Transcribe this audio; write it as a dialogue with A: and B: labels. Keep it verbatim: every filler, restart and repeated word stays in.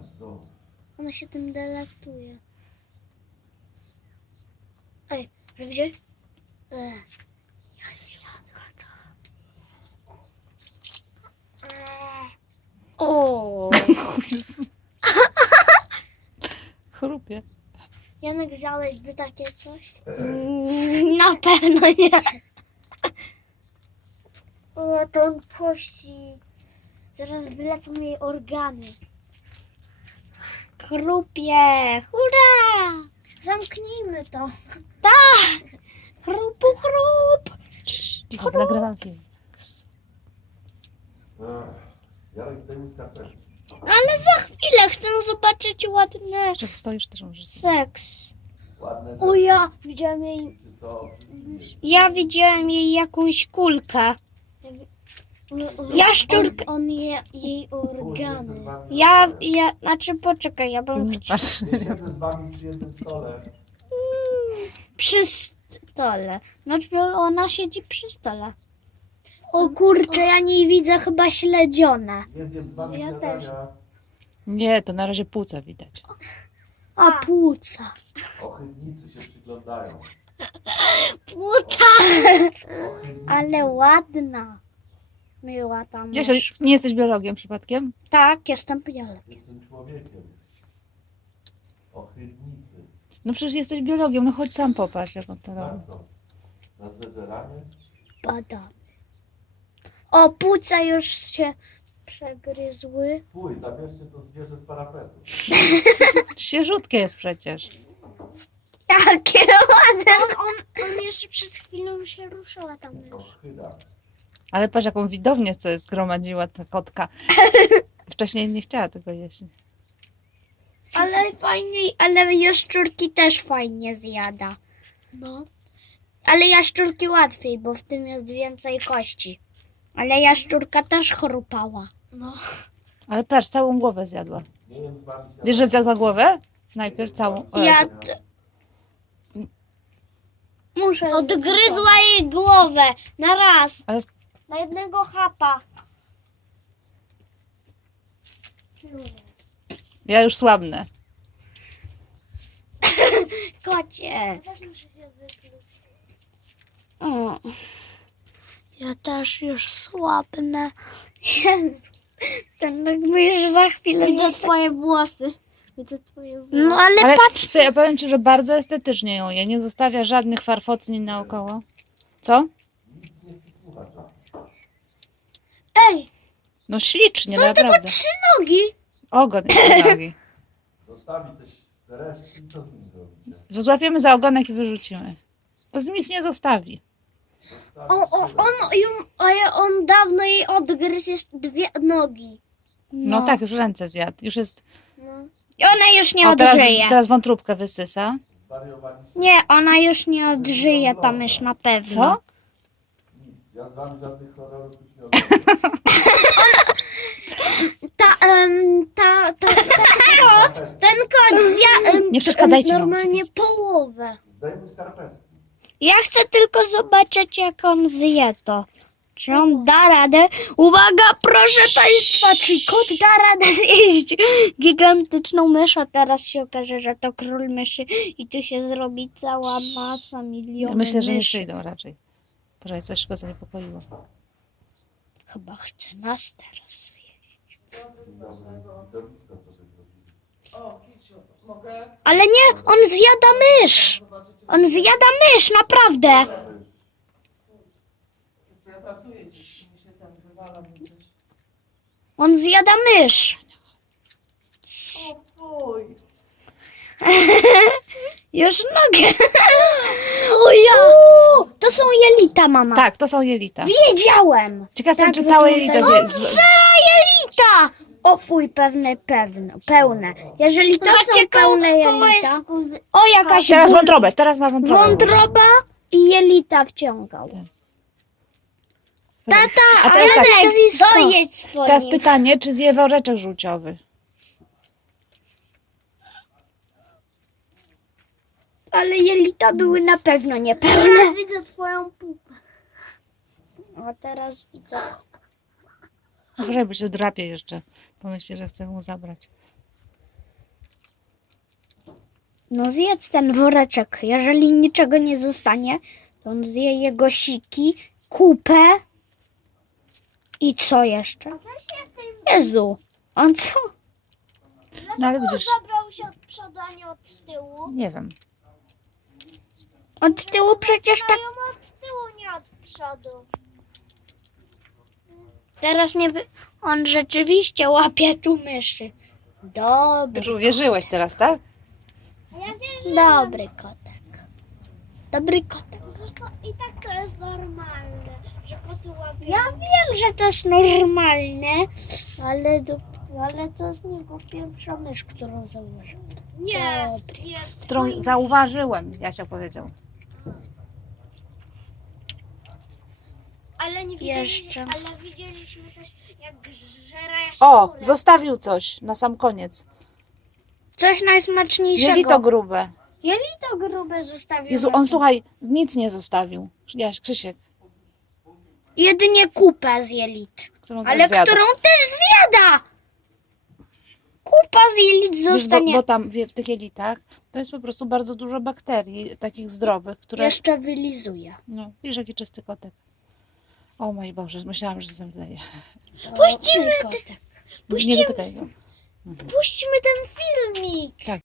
A: Ona się tym delektuje. Ej, ale gdzie? E, ja zjadła to. E. O!
B: Chrupie.
A: Janek, zjadłbyś takie coś? Mm, na pewno nie. O, to on kości. Zaraz wylecą jej organy.
C: Chrupie! Hurra!
A: Zamknijmy to.
C: Tak! Chrupu, chrup!
B: Cicho, nagrywaki.
D: Jarek, zdejmij skarpetki.
C: Ale za chwilę chcę zobaczyć ładny
B: Jak stoisz, też możesz.
C: seks.
D: Ładne
A: O ja! Widziałem jej...
D: czy co?
C: Ja widziałem jej jakąś kulkę. Jaszczurka.
A: On, on je jej organy.
C: Ja, ja, znaczy poczekaj, ja bym chciała
B: Patrz.
D: Nie siedzę z wami przy jednym stole.
C: przy stole. Znaczy ona siedzi przy stole.
A: O kurczę, ja nie widzę chyba śledzione.
D: Nie zjem z wami
A: Ja też.
D: śniadania.
B: Nie, to na razie płuca widać.
A: A płuca.
D: Ohydnicy się przyglądają.
C: Płuta!
D: Ohydnicy.
C: Ale ładna. Miła tam.
B: Gdzieś, nie jesteś biologiem przypadkiem?
C: Tak, jestem biolog.
D: Jestem człowiekiem. Ohydnicy.
B: No przecież jesteś biologiem, no chodź sam popatrz, jak on to robi.
D: Na co? Na zeżeranie?
C: Bada. O, płuca już się przegryzły.
D: Fuj, zabierzcie to zwierzę z parapetu.
B: Świeżutkie jest przecież.
C: Jakie ładne!
A: On, on, on jeszcze przez chwilę się ruszyła tam.
D: Ohyda.
B: Ale patrz, jaką widownię co zgromadziła ta kotka. Wcześniej nie chciała tego jeść.
C: Ale fajnie, ale jaszczurki też fajnie zjada.
A: No.
C: Ale jaszczurki łatwiej, bo w tym jest więcej kości. Ale jaszczurka też chrupała.
A: No.
B: Ale patrz, całą głowę zjadła.
D: Nie jem z wami śniadania.
B: Wiesz, że zjadła głowę? Najpierw całą. O,
C: Ja
B: Jezu.
C: muszę...
A: Odgryzła jej głowę. Na raz.
B: Ale
A: Na jednego chapa.
B: ja już słabnę.
C: Kocie. O. Ja też już słabnę. Jezus. Ten jakby już za chwilę
A: Widzę
C: zosta...
A: twoje włosy. Widzę twoje włosy.
C: No ale,
B: Ale
C: patrz.
B: co, ja powiem ci, że bardzo estetycznie ją je. Nie zostawia żadnych farfocnin naokoło. Co?
D: Nic nie przysłucha czasu.
A: Ej,
B: No ślicznie,
A: są
B: naprawdę.
A: tylko trzy nogi.
B: Ogon i nogi.
D: Zostawi te, te resztki i co z nimi zrobicie?
B: Złapiemy za ogonek i wyrzucimy. Bo z nim nic nie zostawi.
D: Zostawi
A: O, o,
D: tyle.
A: on, ją- a on dawno jej odgryzł jeszcze dwie nogi.
B: No, tak, już ręce zjadł. Już jest.
A: No.
C: I ona już nie
B: O, teraz,
C: odżyje.
B: teraz wątróbkę wysysa.
D: Zwariowaliście?
C: Nie, ona już nie odżyje tam już na pewno.
B: Co?
D: Nic. Ja z wami żadnych horrorów już nie oglądam.
A: Ta, em, ta, ta, ta, ten kot zja... em,
B: Nie przeszkadzajcie
A: em,
B: mu,
A: Normalnie
B: uciekajcie.
A: połowę.
D: Zdejmuj skarpetki.
C: Ja chcę tylko zobaczyć, jak on zje to. Czy on da radę? Uwaga, proszę państwa, czy kot da radę zjeść gigantyczną mysz? A teraz się okaże, że to król myszy i tu się zrobi cała masa, miliony
B: Myślę, że nie
C: myszy.
B: przyjdą raczej. Poczekaj, coś go zaniepokoiło.
C: Chyba chce nas teraz zjeść.
D: Widowisko sobie zrobili.
C: Ale nie, on zjada mysz. On zjada mysz, naprawdę.
E: Ja pracuję gdzieś i mi się tam wywala mi coś.
C: On zjada mysz.
E: O fuj!
C: Już nogę. O ja. To są jelita, mama.
B: Tak, to są jelita.
C: Wiedziałem.
B: Ciekaw jestem,
C: Tak
B: czy całe
C: wygląda-
B: jelita
C: On
B: zje... z-
C: strzela jelita. O fuj, pewne, pewne, pełne. Jeżeli to są pełne jelita. O, jakaś
B: Teraz
C: ból-
B: wątrobę, teraz ma wątrobę.
C: wątroba i jelita wciągał. Tata,
B: A teraz
C: ale
B: tak,
C: dojedź swoje.
B: teraz pytanie, czy zje woreczek żółciowy?
C: Ale jelita były na pewno niepełne.
A: Teraz widzę twoją pupę.
C: A teraz widzę.
B: Uważaj, bo się drapie jeszcze. Pomyśli, że chcę mu zabrać.
C: No zjedz ten woreczek. Jeżeli niczego nie zostanie, to on zje jego siki, kupę i co jeszcze? Jezu, on co?
B: No ale widzisz,
A: Zabrał się od przodu, a nie od tyłu.
B: nie wiem.
C: Od tyłu przecież tak.
A: Mają od tyłu, nie od przodu.
C: Teraz nie wy... On rzeczywiście łapie tu myszy. Dobry,
B: Już uwierzyłeś teraz, tak?
A: A ja wiem, że
C: dobry kotek. Dobry kotek.
A: zresztą i tak to jest normalne, że koty łapią.
C: Ja wiem, że to jest normalne, ale to, ale to z niego pierwsza mysz, którą założył.
A: Nie,
C: Dobry.
A: nie, w
B: Którą
A: swoim...
B: zauważyłem, Jasia powiedział.
A: ale nie
C: Jeszcze.
A: widzieliśmy, ale widzieliśmy też jak żera
B: O,
A: jaszczurę.
B: zostawił coś na sam koniec.
C: Coś najsmaczniejszego.
B: Jelito grube.
C: Jelito grube zostawił.
B: Jezu,
C: na
B: on
C: sam-
B: słuchaj, nic nie zostawił. Jaś, Krzysiek,
C: Jedynie kupę z jelit.
B: którą
C: Ale
B: też zjadł.
C: którą też zjada. Kupa z jelit
B: Wiesz, bo,
C: zostanie.
B: bo tam w, w tych jelitach to jest po prostu bardzo dużo bakterii, takich zdrowych, które...
C: Jeszcze wylizuje.
B: No, widzisz, jaki czysty kotek. O mój Boże, myślałam, że zemdleję.
C: Puścimy kotek.
B: Nie dotykaj go.
A: Puśćmy ten filmik.
B: Tak.